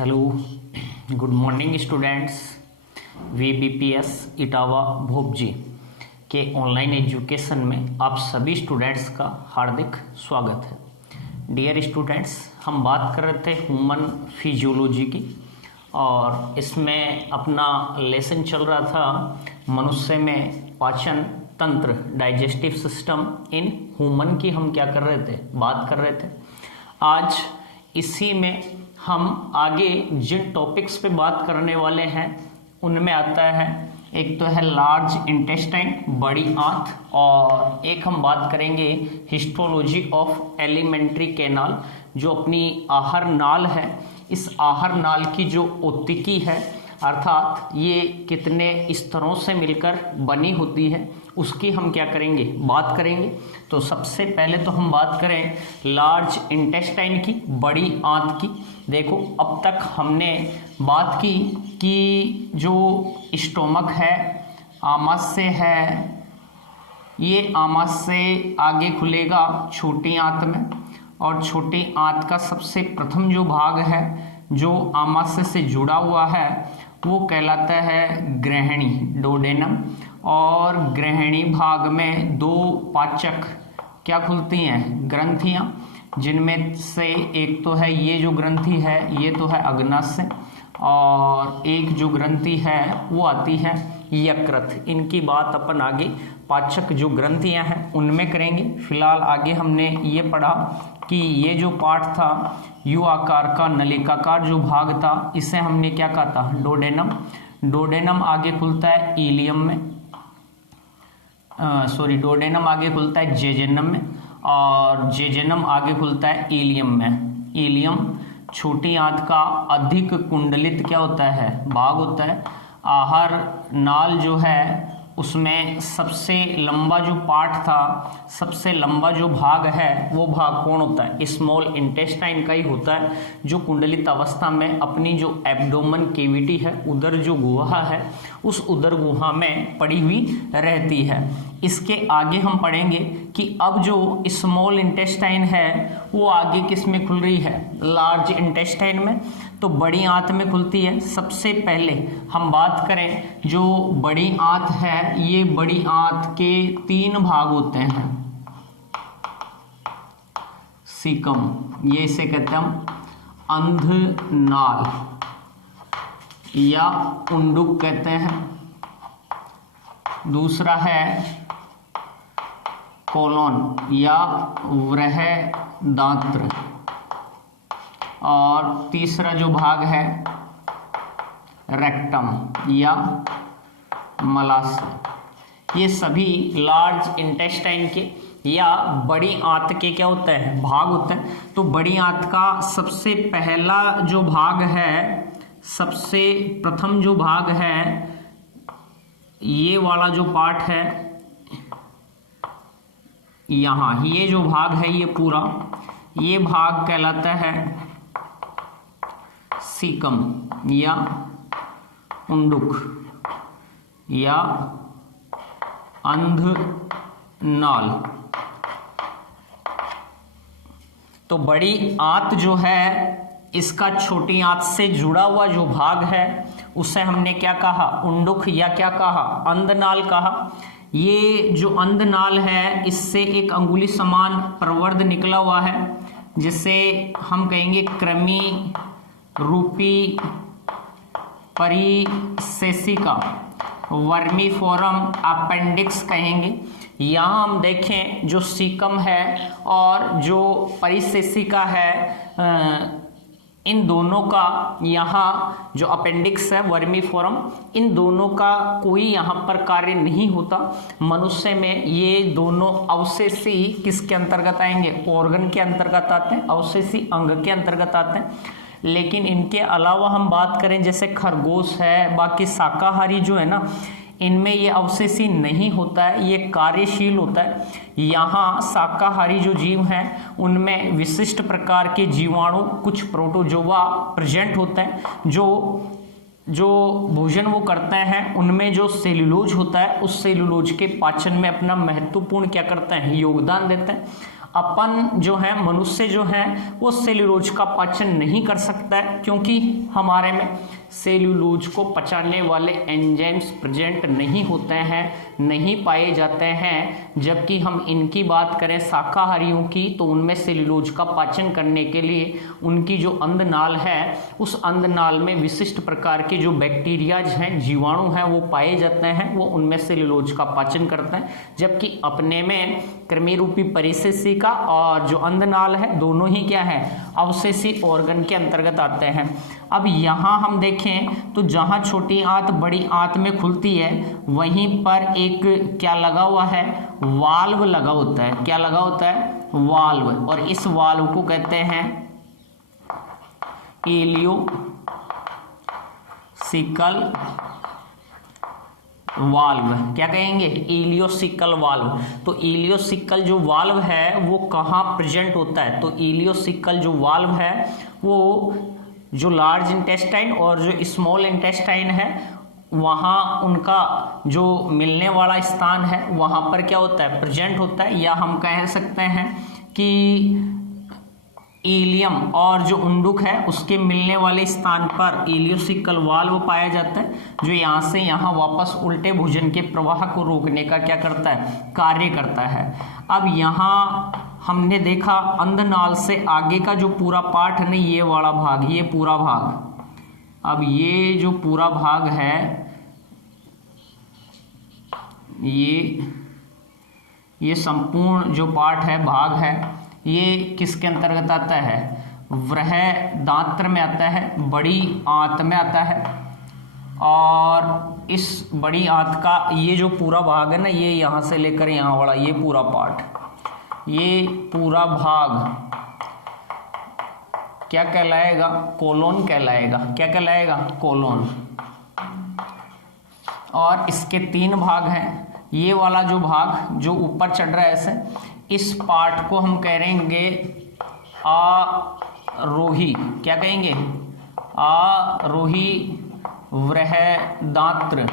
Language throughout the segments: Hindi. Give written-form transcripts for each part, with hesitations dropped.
Hello, good morning students. VBPS Etawah भोपजी के ऑनलाइन एजुकेशन में आप सभी स्टूडेंट्स का हार्दिक स्वागत है। डियर स्टूडेंट्स, हम बात कर रहे थे ह्यूमन फिजियोलॉजी की और इसमें अपना लेसन चल रहा था मनुष्य में पाचन तंत्र, डाइजेस्टिव सिस्टम इन ह्यूमन की हम क्या कर रहे थे, बात कर रहे थे। आज इसी में हम आगे जिन टॉपिक्स पे बात करने वाले हैं उनमें आता है, एक तो है लार्ज इंटेस्टाइन, बड़ी आंत, और एक हम बात करेंगे हिस्टोलॉजी ऑफ एलिमेंट्री कैनाल, जो अपनी आहार नाल है। इस आहार नाल की जो ओतिकी है, अर्थात ये कितने स्तरों से मिलकर बनी होती है, उसकी हम क्या करेंगे, बात करेंगे। तो सबसे पहले तो हम बात करें लार्ज इंटेस्टाइन की, बड़ी आंत की। देखो, अब तक हमने बात की कि जो स्टोमक है आमाशय है, ये आमाशय आगे खुलेगा छोटी आंत में, और छोटी आंत का सबसे प्रथम जो भाग है जो आमाशय से जुड़ा हुआ है वो कहलाता है ग्रहणी, डोडेनम। और ग्रहणी भाग में दो पाचक क्या खुलती हैं, ग्रंथियां, जिनमें से एक तो है ये जो ग्रंथि है, ये तो है अग्नाशय, और एक जो ग्रंथि है वो आती है यकृत। इनकी बात अपन आगे पाचक जो ग्रंथियां हैं उनमें करेंगे। फिलहाल आगे हमने ये पढ़ा कि ये जो पार्ट था यू आकार का नलिकाकार जो भाग था, इसे हमने क्या कहा था, डोडेनम। डोडेनम आगे खुलता है इलियम में, डोडेनम आगे खुलता है जेजेनम में, और जेजेनम आगे खुलता है इलियम में। इलियम छोटी आंत का अधिक कुंडलित क्या होता है, भाग होता है। आहार नाल जो है उसमें सबसे लंबा जो पार्ट था, सबसे लंबा जो भाग है वो भाग कौन होता है, स्मॉल इंटेस्टाइन का ही होता है, जो कुंडलित अवस्था में अपनी जो एब्डोमेन केविटी है, उदर जो गुहा है, उस उदर गुहा में पड़ी हुई रहती है। इसके आगे हम पढ़ेंगे कि अब जो स्मॉल इंटेस्टाइन है वो आगे किस में खुल रही है, लार्ज इंटेस्टाइन में। तो बड़ी आंत में खुलती है। सबसे पहले हम बात करें जो बड़ी आंत है, ये बड़ी आंत के तीन भाग होते हैं। सीकम, ये इसे कहते हैं हम अंधनाल या उंडुक कहते हैं। दूसरा है कोलोन या बृहदांत्र, और तीसरा जो भाग है रेक्टम या मलाशय। ये सभी लार्ज इंटेस्टाइन के या बड़ी आंत के क्या होते हैं, भाग होते हैं। तो बड़ी आंत का सबसे पहला जो भाग है, सबसे प्रथम जो भाग है, ये वाला जो पार्ट है यहाँ, ये जो भाग है ये पूरा, ये भाग कहलाता है सीकम या उंडुक या अंधनाल। तो बड़ी आंत जो है, इसका छोटी आंत से जुड़ा हुआ जो भाग है उसे हमने क्या कहा, उंडुक या क्या कहा, अंधनाल कहा। ये जो अंधनाल है इससे एक अंगुली समान प्रवर्ध निकला हुआ है, जिसे हम कहेंगे कृमि रूपी परिसेसिका, वर्मीफोरम अपेंडिक्स कहेंगे। यहाँ हम देखें जो सीकम है और जो परिसेसिका है, इन दोनों का यहाँ जो अपेंडिक्स है वर्मीफोरम, इन दोनों का कोई यहाँ पर कार्य नहीं होता। मनुष्य में ये दोनों अवशेषी किसके अंतर्गत आएंगे, ऑर्गन के अंतर्गत आते हैं, अवशेषी अंग के अंतर्गत आते हैं। लेकिन इनके अलावा हम बात करें जैसे खरगोश है, बाकी शाकाहारी जो है ना, इनमें ये अवशेषी नहीं होता है, ये कार्यशील होता है। यहाँ शाकाहारी जो जीव हैं उनमें विशिष्ट प्रकार के जीवाणु, कुछ प्रोटोजोआ प्रेजेंट होते हैं, जो भोजन वो करते हैं उनमें जो सेल्यूलोज होता है, उस सेल्यूलोज के पाचन में अपना महत्वपूर्ण क्या करते हैं, योगदान देते हैं। अपन जो है मनुष्य जो है वो सेल्यूलोज का पाचन नहीं कर सकता है, क्योंकि हमारे में सेल्यूलोज को पचाने वाले एंजाइम्स प्रेजेंट नहीं होते हैं, नहीं पाए जाते हैं। जबकि हम इनकी बात करें शाकाहारियों की, तो उनमें सेल्यूलोज का पाचन करने के लिए उनकी जो अंधनाल है, उस अंधनाल में विशिष्ट प्रकार के जो बैक्टीरियाज हैं, जीवाणु हैं, वो पाए जाते हैं, वो उनमें सेल्यूलोज का पाचन करते हैं। जबकि अपने में कृमि रूपी परिसेसिका और जो अंधनाल है, दोनों ही क्या है, अवशेषी ऑर्गन के अंतर्गत आते हैं। अब यहाँ हम देखें तो जहाँ छोटी आंत बड़ी आंत में खुलती है, वहीं पर एक क्या लगा हुआ है, वाल्व लगा होता है। क्या लगा होता है, वाल्व। और इस वाल्व को कहते हैं इलियोसिकल वाल्व। क्या कहेंगे, इलियोसिकल वाल्व। तो इलियोसिकल जो वाल्व है वो कहाँ प्रेजेंट होता है, तो इलियोसिकल जो वाल्व है वो जो लार्ज इंटेस्टाइन और जो स्मॉल इंटेस्टाइन है, वहाँ उनका जो मिलने वाला स्थान है, वहाँ पर क्या होता है, प्रेजेंट होता है। या हम कह सकते हैं कि इलियम और जो उंडुक है उसके मिलने वाले स्थान पर इलियोसिकल वाल्व पाया जाता है, जो यहाँ से यहाँ वापस उल्टे भोजन के प्रवाह को रोकने का क्या करता है, कार्य करता है। अब यहाँ हमने देखा अंधनाल से आगे का जो पूरा पार्ट है ना, ये वाला भाग, ये पूरा भाग। अब ये जो पूरा भाग है, ये संपूर्ण जो पार्ट है, भाग है, ये किसके अंतर्गत आता है, बृहदांत्र में आता है, बड़ी आंत में आता है। और इस बड़ी आंत का ये जो पूरा भाग है ना, ये यहाँ से लेकर यहाँ वाला ये पूरा पार्ट, ये पूरा भाग क्या कहलाएगा, कोलोन कहलाएगा। क्या कहलाएगा, कोलोन। और इसके 3 भाग हैं। ये वाला जो भाग जो ऊपर चढ़ रहा है ऐसे, इस पार्ट को हम कहेंगे आरोही। क्या कहेंगे, आरोही बृहदांत्र।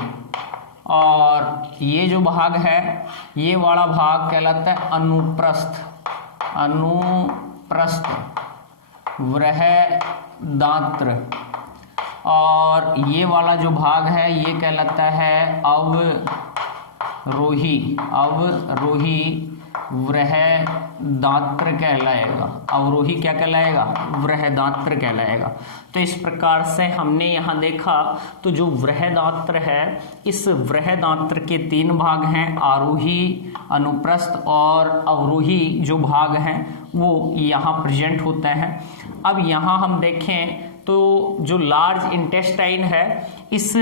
और ये जो भाग है, ये वाला भाग कहलाता है अनुप्रस्थ, अनुप्रस्थ बृहदांत्र। और ये वाला जो भाग है, ये कहलाता है अवरोही, अवरोही बृहदांत्र कहलाएगा। अवरोही क्या कहलाएगा, बृहदांत्र कहलाएगा। तो इस प्रकार से हमने यहाँ देखा, तो जो बृहदांत्र है, इस बृहदांत्र के 3 भाग हैं, आरोही, अनुप्रस्थ और अवरोही जो भाग हैं वो यहाँ प्रेजेंट होते हैं। अब यहाँ हम देखें तो जो लार्ज इंटेस्टाइन है, इस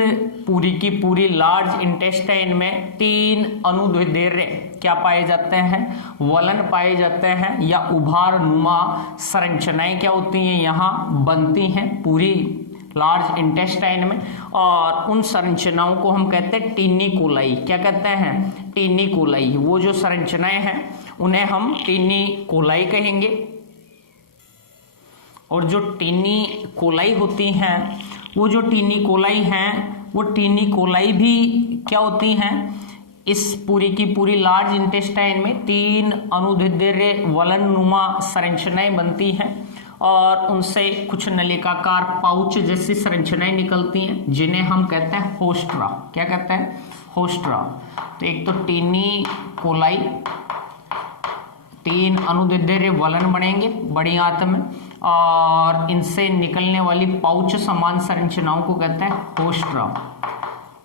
पूरी की पूरी लार्ज इंटेस्टाइन में 3 अनुदैर्घ्य क्या पाए जाते हैं, वलन पाए जाते हैं, या उभार नुमा संरचनाएं क्या होती हैं, यहाँ बनती हैं पूरी लार्ज इंटेस्टाइन में। और उन संरचनाओं को हम कहते हैं टीनिकोलाई। क्या कहते हैं, टीनिकोलाई। वो जो संरचनाएं हैं उन्हें हम टीनिकोलाई कहेंगे। और जो टीनिकोलाई होती हैं, वो जो टीनिकोलाई हैं, वो टीनिकोलाई भी क्या होती हैं, इस पूरी की पूरी लार्ज इंटेस्टाइन में 3 अनुदैर्घ्य वलननुमा संरचनाएं बनती हैं। और उनसे कुछ नलिकाकार पाउच जैसी संरचनाएं निकलती हैं, जिन्हें हम कहते हैं होस्ट्रा। क्या कहते हैं, होस्ट्रा। तो एक तो टीनिकोलाई, 3 अनुदैर्घ्य वलन बनेंगे बड़ी आंत में, और इनसे निकलने वाली पाउच समान संरचनाओं को कहते हैं होस्ट्रा।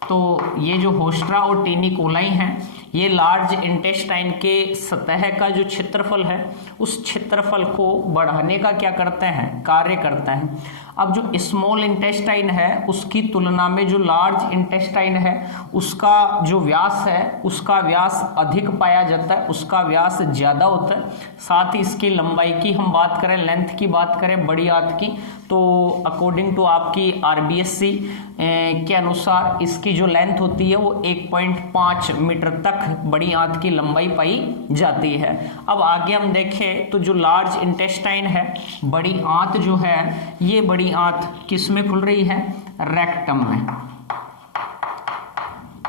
तो ये जो होस्ट्रा और टीनिकोलाई हैं, ये लार्ज इंटेस्टाइन के सतह का जो क्षेत्रफल है, उस क्षेत्रफल को बढ़ाने का क्या करते हैं, कार्य करते हैं। अब जो स्मॉल इंटेस्टाइन है, उसकी तुलना में जो लार्ज इंटेस्टाइन है, उसका जो व्यास है, उसका व्यास अधिक पाया जाता है, उसका व्यास ज़्यादा होता है। साथ ही इसकी लंबाई की हम बात करें, लेंथ की बात करें बड़ी आंत की, तो अकॉर्डिंग टू आपकी RBSC के अनुसार इसकी जो लेंथ होती है वो 1.5 मीटर तक बड़ी आंत की लंबाई पाई जाती है। अब आगे हम देखें तो जो लार्ज इंटेस्टाइन है, बड़ी आंत जो है, ये बड़ी आंत किस में खुल रही है, रेक्टम में,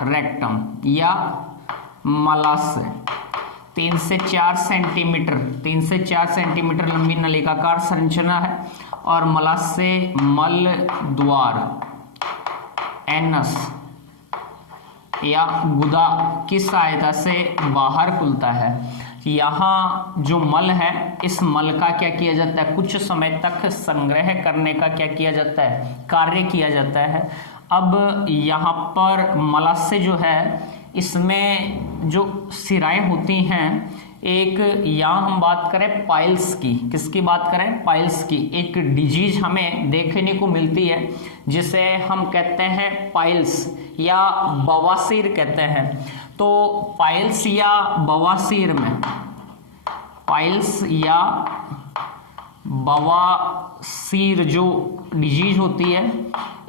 रेक्टम या मलाशय। 3 से 4 सेंटीमीटर, 3 से 4 सेंटीमीटर लंबी नलिकाकार संरचना है और मलाशय मल द्वार एनस या गुदा की सहायता से बाहर खुलता है। यहाँ जो मल है, इस मल का क्या किया जाता है, कुछ समय तक संग्रह करने का क्या किया जाता है, कार्य किया जाता है। अब यहाँ पर मलाशय जो है, इसमें जो सिराएं होती हैं, एक यहाँ हम बात करें पाइल्स की, किसकी बात करें, पाइल्स की। एक डिजीज हमें देखने को मिलती है जिसे हम कहते हैं पाइल्स या बवासीर कहते हैं। तो पाइल्स या बवासीर में, पाइल्स या बवासीर जो डिजीज होती है,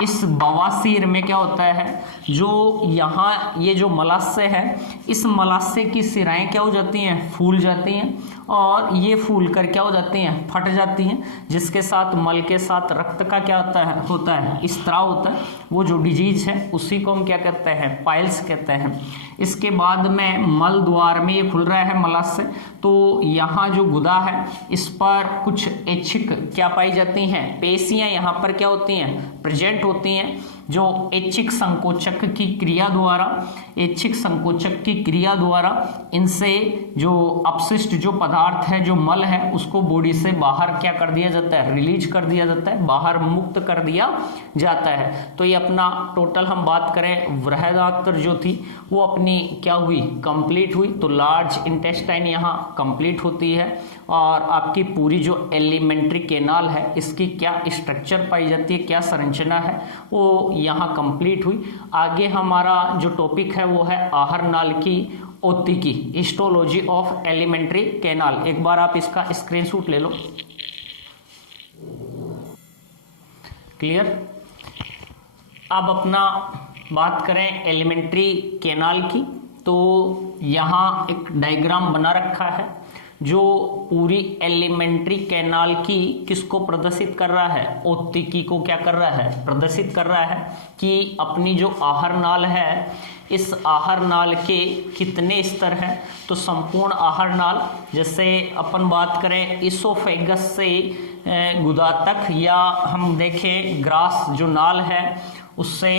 इस बवासीर में क्या होता है, जो यहाँ ये जो मलाशय है, इस मलाशय की सिराएं क्या हो जाती हैं, फूल जाती हैं और ये फूल कर क्या हो जाती हैं, फट जाती हैं, जिसके साथ मल के साथ रक्त का क्या होता है स्त्राव होता है। वो जो डिजीज है उसी को हम क्या कहते हैं, पाइल्स कहते हैं। इसके बाद में मल द्वार में ये खुल रहा है मलाशय, तो यहाँ जो गुदा है, इस पर कुछ ऐच्छिक क्या पाई जाती हैं, पेशियां यहाँ पर क्या होती हैं, प्रेजेंट होती हैं, जो ऐच्छिक संकोचक की क्रिया द्वारा, ऐच्छिक संकोचक की क्रिया द्वारा इनसे जो अपशिष्ट जो पदार्थ है, जो मल है, उसको बॉडी से बाहर क्या कर दिया जाता है, रिलीज कर दिया जाता है, बाहर मुक्त कर दिया जाता है। तो ये अपना टोटल हम बात करें, बृहदात्र जो थी वो अपनी क्या हुई, कंप्लीट हुई। तो लार्ज इंटेस्टाइन यहाँ कंप्लीट होती है और आपकी पूरी जो एलिमेंट्री कैनाल है, इसकी क्या स्ट्रक्चर पाई जाती है, क्या संरचना है, वो यहाँ कंप्लीट हुई। आगे हमारा जो टॉपिक है वो है आहर नाल की औत्तिकी, हिस्टोलॉजी ऑफ एलिमेंट्री कैनाल। एक बार आप इसका स्क्रीनशॉट ले लो। क्लियर। अब अपना बात करें एलिमेंट्री कैनाल की, तो यहाँ एक डायग्राम बना रखा है जो पूरी एलिमेंट्री कैनाल की किसको प्रदर्शित कर रहा है, औत्तिकी को क्या कर रहा है, प्रदर्शित कर रहा है कि अपनी जो आहर नाल है, इस आहर नाल के कितने स्तर हैं। तो संपूर्ण आहर नाल, जैसे अपन बात करें इसोफेगस से गुदा तक, या हम देखें ग्रास जो नाल है उससे,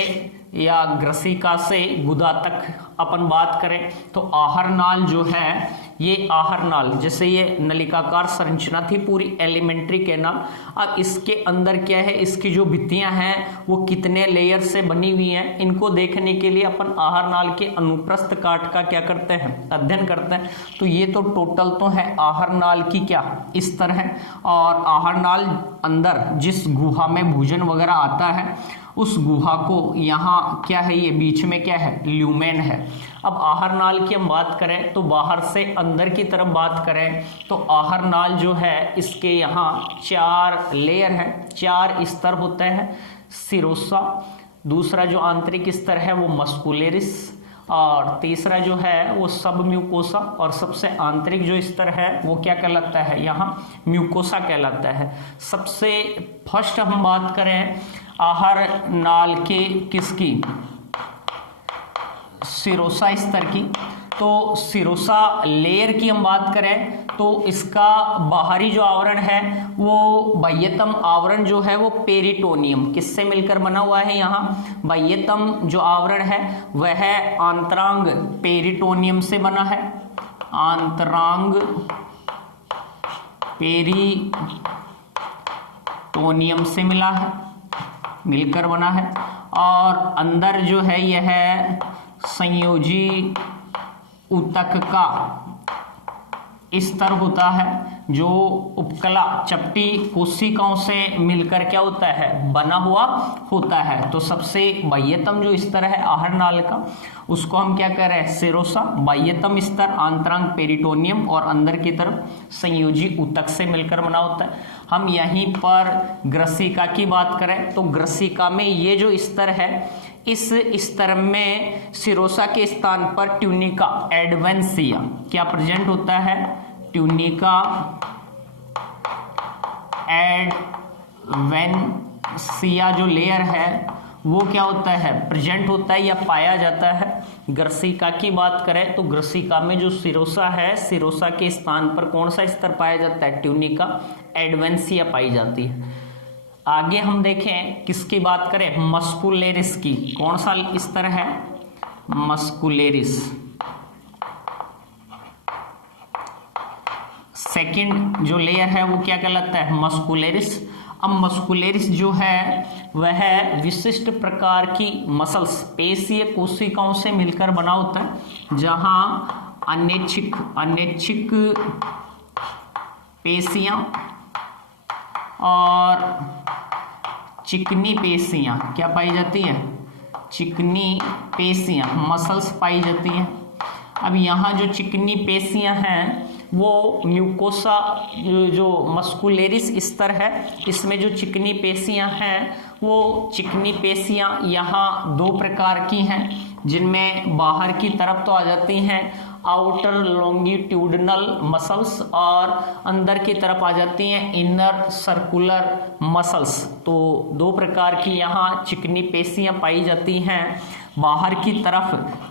या ग्रसिका से गुदा तक अपन बात करें, तो आहर नाल जो है, ये आहर नाल, जैसे ये नलिकाकार संरचना थी पूरी एलिमेंट्री कैनाल। अब इसके अंदर क्या है, इसकी जो भित्तियां हैं वो कितने लेयर से बनी हुई हैं, इनको देखने के लिए अपन आहर नाल के अनुप्रस्थ काट का क्या करते हैं, अध्ययन करते हैं। तो ये तो टोटल तो है आहर नाल की क्या स्तर है, और आहर नाल अंदर जिस गुहा में भोजन वगैरह आता है, उस गुहा को यहाँ क्या है, ये बीच में क्या है, ल्यूमेन है। अब आहर नाल की हम बात करें तो बाहर से अंदर की तरफ बात करें तो आहर नाल जो है, इसके यहाँ 4 लेयर है, 4 स्तर होते हैं। सिरोसा, दूसरा जो आंतरिक स्तर है वो मस्कुलेरिस, और तीसरा जो है वो सब म्यूकोसा, और सबसे आंतरिक जो स्तर है वो क्या कहलाता है, यहाँ म्यूकोसा कहलाता है। सबसे फर्स्ट हम बात करें आहर नाल के किसकी, सिरोसा स्तर की, तो सिरोसा लेयर की हम बात करें तो इसका बाहरी जो आवरण है वो बाह्यतम आवरण जो है वो पेरिटोनियम, किससे मिलकर बना हुआ है, यहाँ बाह्यतम जो आवरण है वह आंतरांग पेरिटोनियम से बना है, आंतरांग पेरिटोनियम से मिलकर बना है। और अंदर जो है यह संयोजी ऊतक का स्तर होता है, जो उपकला चपटी कोशिकाओं से मिलकर क्या होता है, बना हुआ होता है। तो सबसे बाह्यतम जो स्तर है आहर नाल का, उसको हम क्या कह रहे हैं, सिरोसा। बाह्यतम स्तर आंतरांग पेरिटोनियम, और अंदर की तरफ संयोजी ऊतक से मिलकर बना होता है। हम यहीं पर ग्रसिका की बात करें तो ग्रसिका में ये जो स्तर है, इस स्तर में सिरोसा के स्थान पर ट्यूनिका एडवेंसिया क्या प्रेजेंट होता है, ट्यूनिका एडवेंसिया जो लेयर है वो क्या होता है, प्रेजेंट होता है या पाया जाता है। ग्रसिका की बात करें तो ग्रसिका में जो सिरोसा है, सिरोसा के स्थान पर कौन सा स्तर पाया जाता है, ट्यूनिका एडवेंसिया पाई जाती है। आगे हम देखें किसकी बात करें, मस्कुलेरिस की। कौन सा स्तर है, मस्कुलेरिस। सेकंड जो लेयर है वो क्या कहलाता है, मस्कुलेरिस। अब मस्कुलेरिस जो है वह विशिष्ट प्रकार की मसल्स, पेशीय कोशिकाओं से मिलकर बना होता है, जहां अनैच्छिक पेशियां और चिकनी पेशियां क्या पाई जाती है, चिकनी पेशियां, मसल्स पाई जाती हैं। अब यहाँ जो चिकनी पेशियां हैं वो म्यूकोसा, जो मस्कुलेरिस स्तर है इसमें जो चिकनी पेशियां हैं वो चिकनी पेशियां यहाँ दो प्रकार की हैं, जिनमें बाहर की तरफ तो आ जाती हैं आउटर लॉन्गिट्यूडनल मसल्स और अंदर की तरफ आ जाती हैं इनर सर्कुलर मसल्स। तो दो प्रकार की यहाँ चिकनी पेशियां पाई जाती हैं। बाहर की तरफ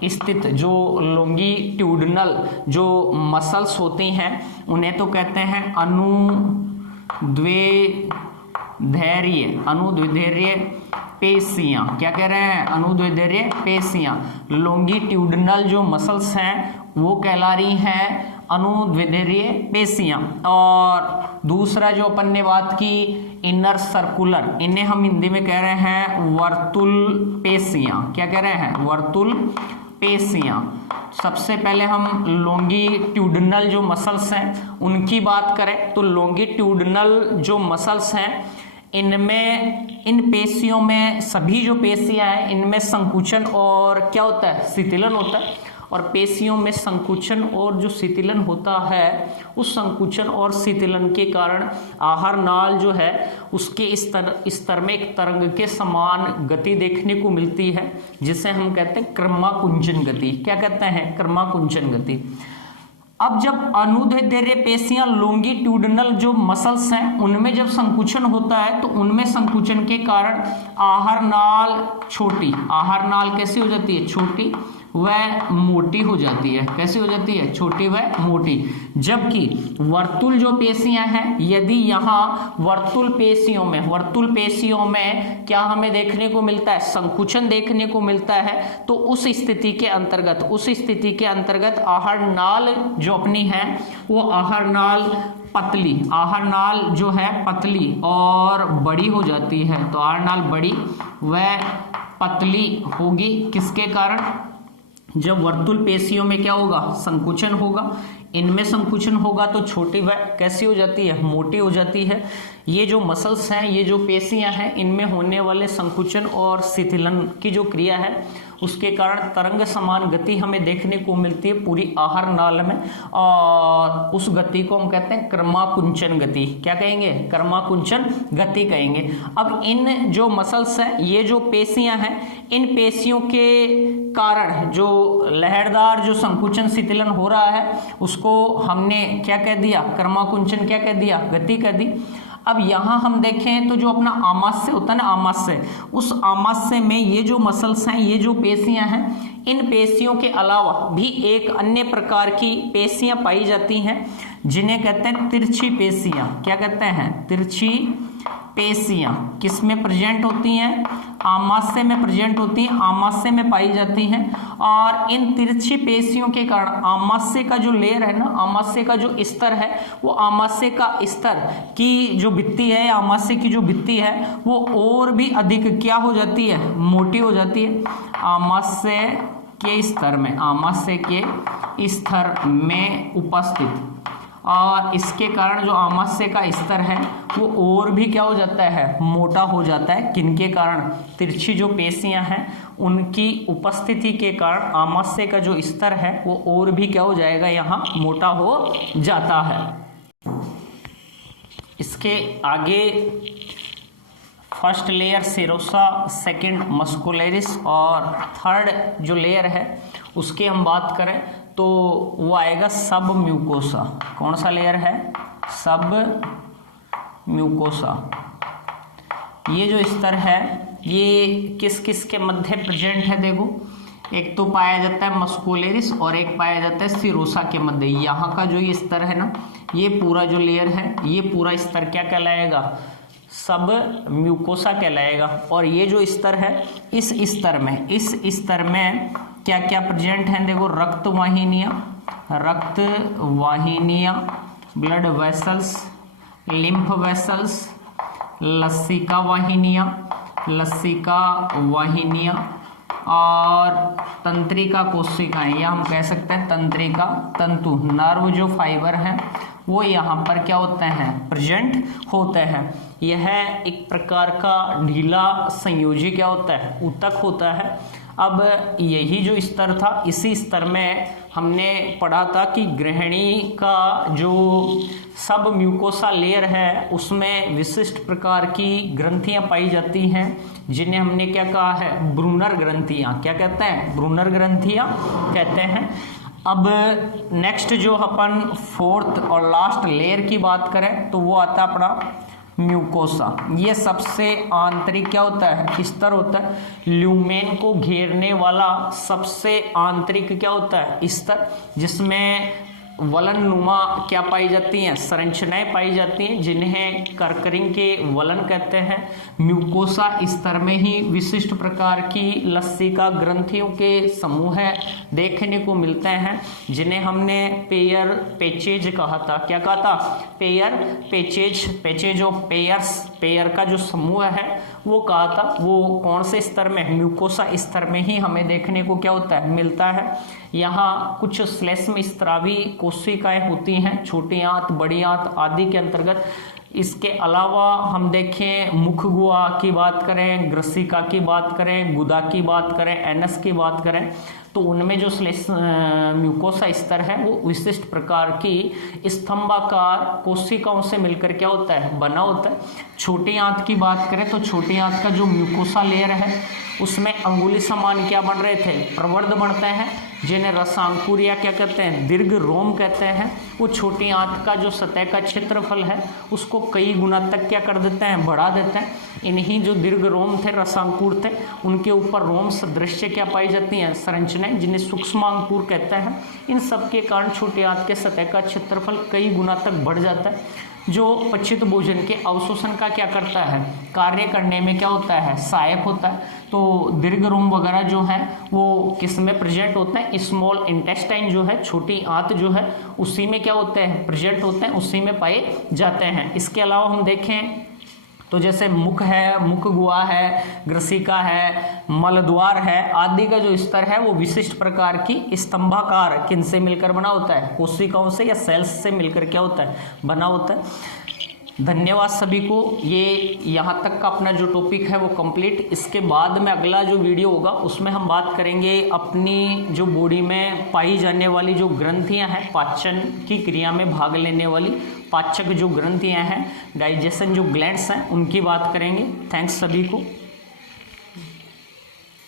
स्थित जो लॉन्गिट्यूडनल जो मसल्स होती हैं उन्हें तो कहते हैं अनुद्विधैर्य पेशियां। क्या कह रहे हैं, अनुद्विधैर्य पेशियां। लॉन्गिट्यूडनल जो मसल्स हैं वो कहला रही हैं अनुद्विधैर्य पेशियां। और दूसरा जो अपन ने बात की इनर सर्कुलर, इन्हें हम हिंदी में कह रहे हैं वर्तुल पेशियां। क्या कह रहे हैं, वर्तुल पेशियां। सबसे पहले हम लॉन्गिट्यूडनल जो मसल्स हैं उनकी बात करें तो लॉन्गिट्यूडनल जो मसल्स हैं इनमें, इन पेशियों में, सभी जो पेशियां हैं इनमें संकुचन और क्या होता है, शिथिलन होता है। और पेशियों में संकुचन और जो शिथिलन होता है, उस संकुचन और शिथिलन के कारण आहार नाल जो है उसके स्तर में एक तरंग के समान गति देखने को मिलती है, जिसे हम कहते हैं क्रमाकुंचन गति। क्या कहते हैं, क्रमाकुंचन गति। अब जब अनुदैर्ध्य पेशियां लॉन्गिट्यूडनल जो मसल्स हैं उनमें जब संकुचन होता है तो उनमें संकुचन के कारण आहार नाल छोटी, आहार नाल कैसी हो जाती है, छोटी वह मोटी हो जाती है। कैसी हो जाती है, छोटी व मोटी। जबकि वर्तुल जो पेशियां हैं, यदि यहाँ वर्तुल पेशियों में क्या हमें देखने को मिलता है, संकुचन देखने को मिलता है, तो उस स्थिति के अंतर्गत आहार नाल जो अपनी है वो आहार नाल पतली, आहार नाल जो है पतली और बड़ी हो जाती है। तो आहार नाल बड़ी व पतली होगी, किसके कारण, जब वर्तुल पेशियों में क्या होगा, संकुचन होगा। इनमें संकुचन होगा तो छोटी व कैसी हो जाती है, मोटी हो जाती है। ये जो मसल्स हैं, ये जो पेशियां हैं, इनमें होने वाले संकुचन और शिथिलन की जो क्रिया है उसके कारण तरंग समान गति हमें देखने को मिलती है पूरी आहार नाल में, और उस गति को हम कहते हैं क्रमाकुंचन गति। क्या कहेंगे, क्रमाकुंचन गति कहेंगे। अब इन जो मसल्स हैं, ये जो पेशियां हैं, इन पेशियों के कारण जो लहरदार जो संकुचन शिथिलन हो रहा है उसको हमने क्या कह दिया, क्रमाकुंचन क्या कह दिया, गति कह दी। अब यहाँ हम देखें तो जो अपना आमाशय होता है ना, आमाशय, उस आमाशय में ये जो मसल्स हैं, ये जो पेशियां हैं, इन पेशियों के अलावा भी एक अन्य प्रकार की पेशियां पाई जाती हैं जिन्हें कहते हैं तिरछी पेशियां। क्या कहते हैं, तिरछी पेशियां। किस में प्रेजेंट होती हैं, आमाशय में प्रेजेंट होती हैं, आमाशय में पाई जाती हैं। और इन तिरछी पेशियों के कारण आमाशय का जो लेयर है ना, आमाशय का जो स्तर है, वो आमाशय का स्तर की जो भित्ति है, आमाशय की जो भित्ति है वो और भी अधिक क्या हो जाती है, मोटी हो जाती है। आमाशय के स्तर में, आमाशय के स्तर में उपस्थित, और इसके कारण जो आमाशय का स्तर है वो और भी क्या हो जाता है, मोटा हो जाता है। किनके कारण, तिरछी जो पेशियां हैं उनकी उपस्थिति के कारण आमाशय का जो स्तर है वो और भी क्या हो जाएगा, यहाँ मोटा हो जाता है। इसके आगे first layer serosa, second muscularis और थर्ड जो लेयर है उसकी हम बात करें तो वो आएगा सब म्यूकोसा। कौन सा लेयर है, सब म्यूकोसा। ये जो स्तर है ये किस किस के मध्य प्रेजेंट है? देखो, एक तो पाया जाता है मस्कुलरिस और एक पाया जाता है सीरोसा के मध्य। यहाँ का जो ये स्तर है ना, ये पूरा जो लेयर है, ये पूरा स्तर क्या कहलाएगा? सब म्यूकोसा कहलाएगा। और ये जो स्तर है, इस स्तर में क्या क्या प्रेजेंट है? देखो, रक्त वाहिनियां, ब्लड वेसल्स, लिम्फ वेसल्स, लसिका वाहिनियां और तंत्रिका कोशिकाएं, या हम कह सकते हैं तंत्रिका तंतु, नर्व जो फाइबर हैं वो यहाँ पर क्या होते हैं? प्रेजेंट होते हैं। यह एक प्रकार का ढीला संयोजी क्या होता है? ऊतक होता है। अब यही जो स्तर था, इसी स्तर में हमने पढ़ा था कि गृहिणी का जो सब म्यूकोसा लेयर है उसमें विशिष्ट प्रकार की ग्रंथियां पाई जाती हैं, जिन्हें हमने क्या कहा है? ब्रूनर ग्रंथियां। क्या कहते हैं? ब्रूनर ग्रंथियां कहते हैं। अब नेक्स्ट जो अपन फोर्थ और लास्ट लेयर की बात करें तो वो आता है अपना म्यूकोसा। ये सबसे आंतरिक क्या होता है? स्तर होता है। ल्यूमेन को घेरने वाला सबसे आंतरिक क्या होता है? स्तर, जिसमें वलन नुमा क्या पाई जाती हैं? संरचनाएं पाई जाती हैं, जिन्हें कर्करिंग के वलन कहते हैं। म्यूकोसा स्तर में ही विशिष्ट प्रकार की लसिका ग्रंथियों के समूह देखने को मिलते हैं, जिन्हें हमने पेयर पेचेज कहा था। क्या कहा था? पेयर पेचेज ऑफ पेयर्स, पेयर का जो समूह है वो कहा था। वो कौन से स्तर में? म्यूकोसा स्तर में ही हमें देखने को क्या होता है? मिलता है। यहाँ कुछ श्लेष्म स्त्रावी कोशिकाएं होती हैं, छोटी आंत, बड़ी आंत आदि के अंतर्गत। इसके अलावा हम देखें मुख गुहा की बात करें, ग्रसिका की बात करें, गुदा की बात करें, एनस की बात करें, तो उनमें जो म्यूकोसा स्तर है वो विशिष्ट प्रकार की स्तंभाकार कोशिकाओं से मिलकर क्या होता है? बना होता है। छोटी आंत की बात करें तो छोटी आंत का जो म्यूकोसा लेयर है उसमें अंगुली समान क्या बन रहे थे? प्रवर्ध बनते हैं, जिन्हें रसांकुर या क्या कहते हैं? दीर्घ रोम कहते हैं। वो छोटी आंत का जो सतह का क्षेत्रफल है उसको कई गुना तक क्या कर देते हैं? बढ़ा देते हैं। इन्हीं जो दीर्घ रोम थे, रसांकुर थे, उनके ऊपर रोम सदृश क्या पाई जाती हैं? संरचनाएं, जिन्हें सूक्ष्मांकुर कहते हैं। इन सब के कारण छोटी आंत के सतह का क्षेत्रफल कई गुना तक बढ़ जाता है, जो पचित भोजन के अवशोषण का क्या करता है? कार्य करने में क्या होता है? सहायक होता है। तो दीर्घ रोम वगैरह जो है वो किस में प्रेजेंट होते हैं? स्मॉल इंटेस्टाइन जो है, छोटी आंत जो है, उसी में क्या होते हैं? प्रेजेंट होते हैं, उसी में पाए जाते हैं। इसके अलावा हम देखें तो जैसे मुख है, मुख गुहा है, ग्रसिका है, मलद्वार है आदि का जो स्तर है वो विशिष्ट प्रकार की स्तंभाकार किनसे मिलकर बना होता है? कोशिकाओं से या सेल्स से मिलकर क्या होता है? बना होता है। धन्यवाद सभी को। ये यहाँ तक का अपना जो टॉपिक है वो कंप्लीट। इसके बाद में अगला जो वीडियो होगा उसमें हम बात करेंगे अपनी जो बॉडी में पाई जाने वाली जो ग्रंथियाँ हैं, पाचन की क्रिया में भाग लेने वाली पाचक जो ग्रंथियाँ हैं, डाइजेशन जो ग्लैंड्स हैं, उनकी बात करेंगे। थैंक्स सभी को।